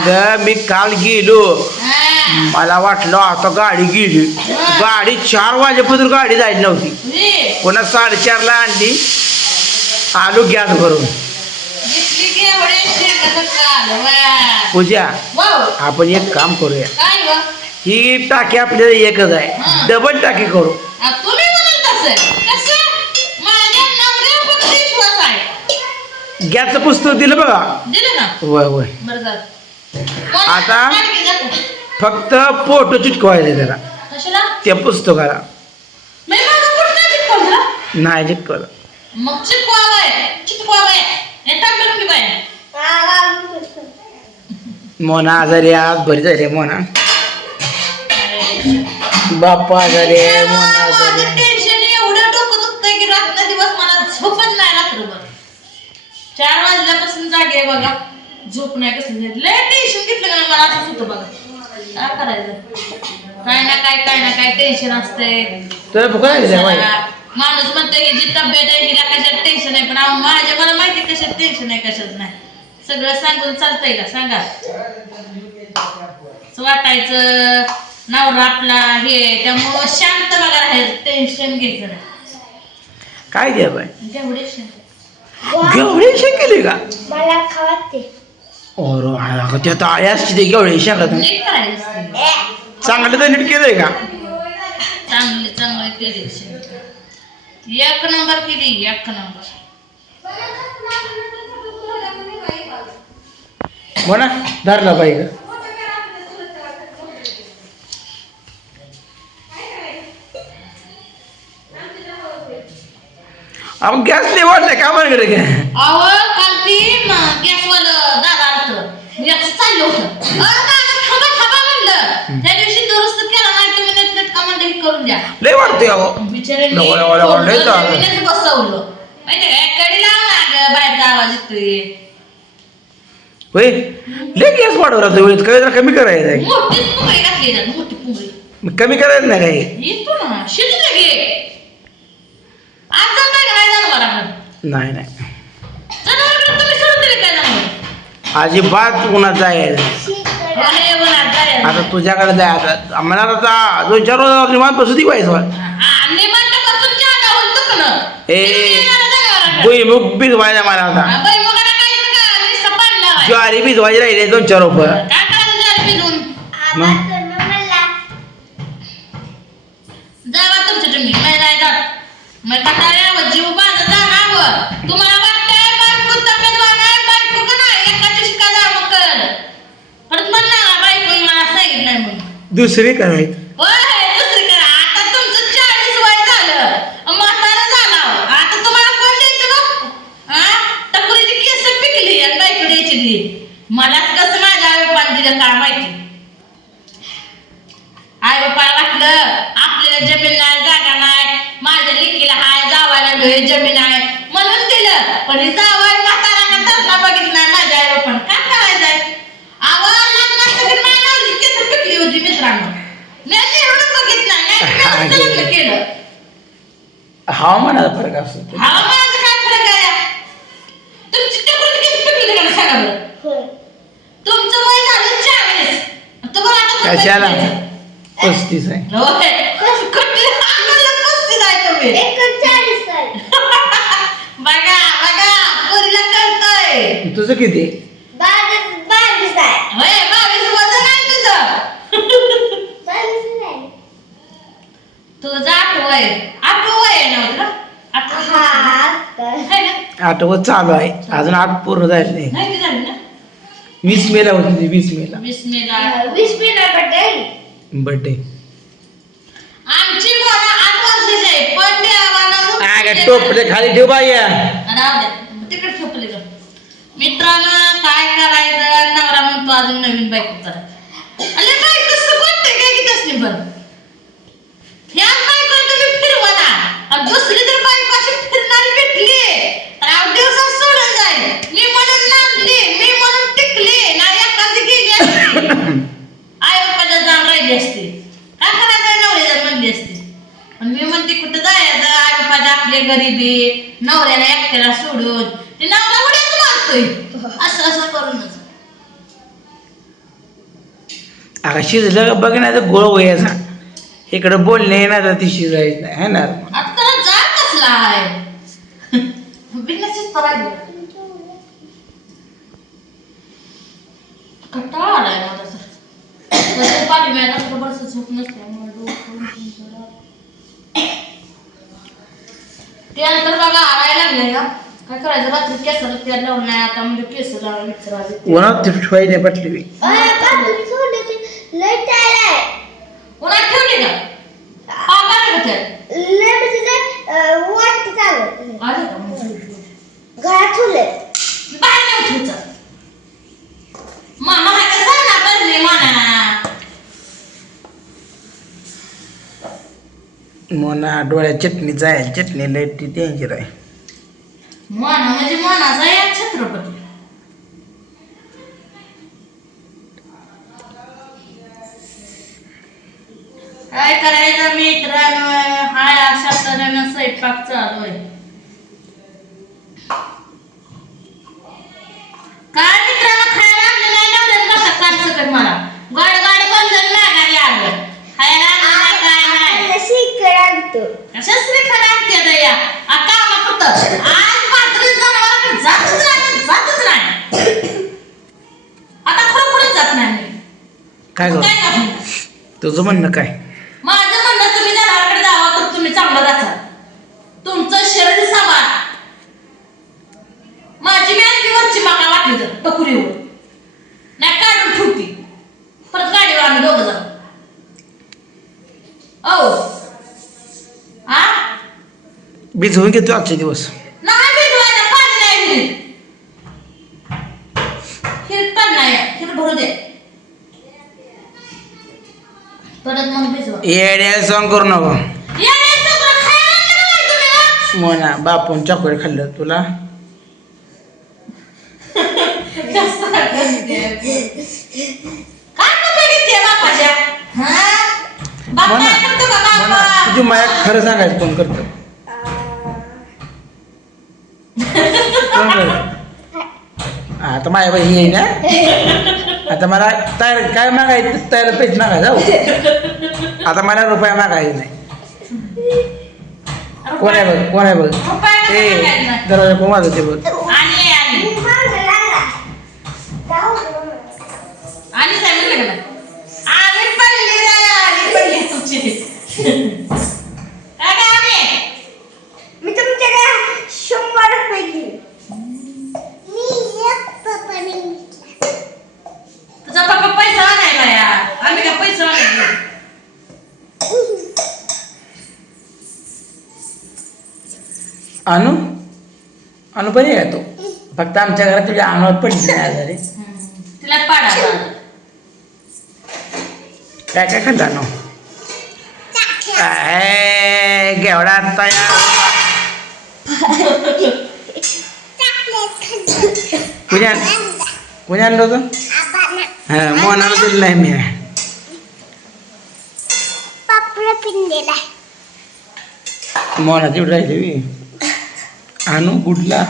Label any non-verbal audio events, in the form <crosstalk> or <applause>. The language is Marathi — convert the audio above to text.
अगं मी काल गेलो. मला वाटलं आता गाडी गेली गाडी चार वाजेपासून गाडी जायची नव्हती. पुन्हा साडेचारला आणली आलो गॅस भरून. पूजा. आपण एक काम करूया? ही टाकी आपल्याला एकच आहे. डबल टाकी करू. गॅसचं पुस्तक दिलं बघा? वय वय. आता? फक्त फोटो चिटकवायचे त्याला? त्या पुस्तकाला. नाही चिटकवलं? मग? मोना आजारी आज बरी झाली मोना. बाप्पा आजारी मोना आजारी चार वाजल्यापासून जागे बघा. झोप नाही कसली नाही. लय टेन्शन घेतलं का मला असंच होतं बघा. काय करायचं? काय ना काय काय ना काय टेन्शन असतंय. तुला भूक लागली आहे बाई? माणूस म्हणतोय की जी तब्येत आहे हिला कशात टेन्शन आहे? पण अहो, माझ्या मला माहिती कशात टेन्शन आहे कशात नाही. सगळं सांगून चालतंय का? सांगा. असं वाटायचं नवरा आपला हे त्यामुळं शांत बघा राहायचं टेन्शन घ्यायचं नाही. काय द्या बाय तेवढे शांत केली का? मला खावाते अरे अगं ते आता ते नीट करायचं असतं. चांगलं तर नीट केलंय का चांगले चांगले केले शांत. एक नंबर केली एक नंबर म्हणा धरला पाहिजे गॅस नाही वाटलं का अहो काल ती दादा असं चाललं होतं अरे दादा थांबा थांबा म्हणलं. त्या दिवशी दुरुस्त केला नाही तुम्ही नेट नेट का म्हणलं हे करून द्या. लय वाटतंय अहो. बिचाऱ्यांनी लवळ, लवळ, लवळ, लय फोनवर चाललं. जमिनीत बसवलं. माहितीये का? कडीला लाग बाहेरचा आवाज येतोय. होय? लय गॅस वाढवला तो वेळेत काय जरा कमी करायचं आहे. मोठीच पुंगळी घातली ना मोठी पुंगळी. मग कमी करायचं नाही काही येतो ना नाही नाही. अजिबात उन्हात जायला. आता तुझ्याकडे जाय. आता आम्हाला आता दोन चार रोज निवांत बसू दे पाहिजे. ए, मुग भिजवायला मला आता. ज्वारी भिजवायची राहिले दोन चार रुपये? मला जावा तुमच्या तुम्ही. नाही मग तुम्हाला दुसरी करायची होय दुसरी करा आता तुमचं चाळीस वय झालं. म्हातारा झाला. आता तुम्हाला कोण द्यायचं हा टकुरीची केस पिकली आणि बायको द्यायची ती. मला कसं माझ्या आई बापाने दिलं काय माहिती? आई बापाला वाटलं आपल्याला जमीन नाही जागा नाही. माझ्या लेकीला हाय जावायला जमीन आहे. म्हणून दिलं. पण हे जावाय म्हातारा तरणा बघितला नाही माझ्या आई बापानं काय करायचंय आवाज लग्नासाठी माझ्या नवरी केस पिकली होती मित्रांनो मी असं एवढं बघितलं नाही मी असं लग्न केलं काय फरक आहे? तुमची टकुरी केस पिकली का नाही सांगा बरं? तुमचं वय झालं चाळीस. तुम्हाला आता किती कशाला? पस्तीस आहे. होय. तुम्ही. बघा बघा पोरीला कळतंय. तुझं किती? बावीस बावीस आहे. होय बावीस वजन आहे तुझं. बावीस आहे तुझं आठ वय आठ वय आहे ना तुला आठ वर्ष हा आहे ना आठवत चालू आहे. अजून आठ पूर्ण नाही. नाही ती झाली ना? वीस मेला होती ती वीस मेला. वीस मेला. वीस मिनिट बड्डे बर्थडे आमची पोरं आठ वर्षाची आहे. पण अगं टोपले खाली ठेव बाई राहू द्या तिकडे झोपले का मित्रांनो काय करायचं? नवरा म्हणतो अजून नवीन बायको करा अरे बाई कसं कोणते काय की तसली बरं ह्याच बायको तुम्ही फिरवा ना आणि दुसरी जर बायको अशी फिरणारी भेटली तर आठ दिवसात सोडून जाईल मी म्हणून नांदली मी म्हणून टिकली ना एखादी गेली असती आई बापाच्या जाऊन राहिली असती काय करायचं नवरी जर म्हणली असती पण मी म्हणते कुठं जायचं आई बापाच्या आपली गरिबी नवऱ्याला एकट्याला सोडून ते नवरा उड्याच मारतोय. असं असं करूनच. अगं शिजलं का बघ ना तर गोळ वयाचा इकडं बोलणे तर ती शिजायचं नाही है ना? आता त्याला जा कसला आहे बिनशीच करायचं कंटाळा आलाय तसं पाणी मिळालं झोप डोकं जरा- त्यानंतर बघा आळायला लागले का? काय करायचं? रात्री केसाला तेल लावून नाही आता म्हणजे केस लावून मिक्सर आले उन्हात ती पटली बी टायर आहे उन्हात ठेवली का पागा का त्यात लय म्हणजे लय वाटत चालू आले का मग ठेवली. घरात ठेवले बाहेर नाही ठेवायचं मामा काय सांग ना बदली म्हणा मोना डोळ्या चटणी जाईल चटणी लय ती डेंजर आहे. मन म्हणजे मनाचा या छत्रपती. काय करायचं मित्रांनो? हाय अशा तऱ्हेनं स्वयंपाक चालू आहे काय मित्रांनो खायला आणलं नाही नवऱ्यात बसा काल सकट मला गाड गाड बंधन माघारी आलं खायला आणलं नाही काय नाही रेखा आणते दया? आता फक्त. आज जनावरांकडे जातच नाही जातच नाही आता खरोखरच जात नाही. काय? तुझं म्हणणं काय माझं म्हणणं तुम्ही जनावरांकडे जावा तर तुम्ही चांगलं राहता तुमचं शरीर सांभाळा माझी मी आणखी वरची माका वाटली तर टकुरीवर नाही काढून ठेवती परत गाडीवर आम्ही दोघं जाऊ ओ आ भिजवून घेतो आजचे दिवस. नाही भिजवायला पाणी नाही विहिरीत हिर पण नाही हिर भरू दे. परत मग भिजवा. येड्या सॉंग करू नको? मोना बापून चॉकलेट खाल्लं तुला? मोना तुझी माया खरं सांगायचं कोण करतं कोण करतं आता माझ्या बाई येई ना? <laughs> आता मला तयार काय मागायचं तयार पैसे मागायचं हो. आता मला रुपया मागायचे नाही. कोण आहे बघ कोण आहे बघ? रुपया कसं ए मागायचं? दरवाजा कोण वाजवते बघ? अनु? अनु बरी आहे तो? फक्त आमच्या घरात तुझ्या अंगावर पडली नाही आजारी. तिला पाडा काय काय खाल्लं अनु? काय घेवडा तयार कुणी कुणी आणलं होतं? हां मोनाला दिलं नाही मी. पापड पिंडेला. मोना तेवढी राहिली मी गुडला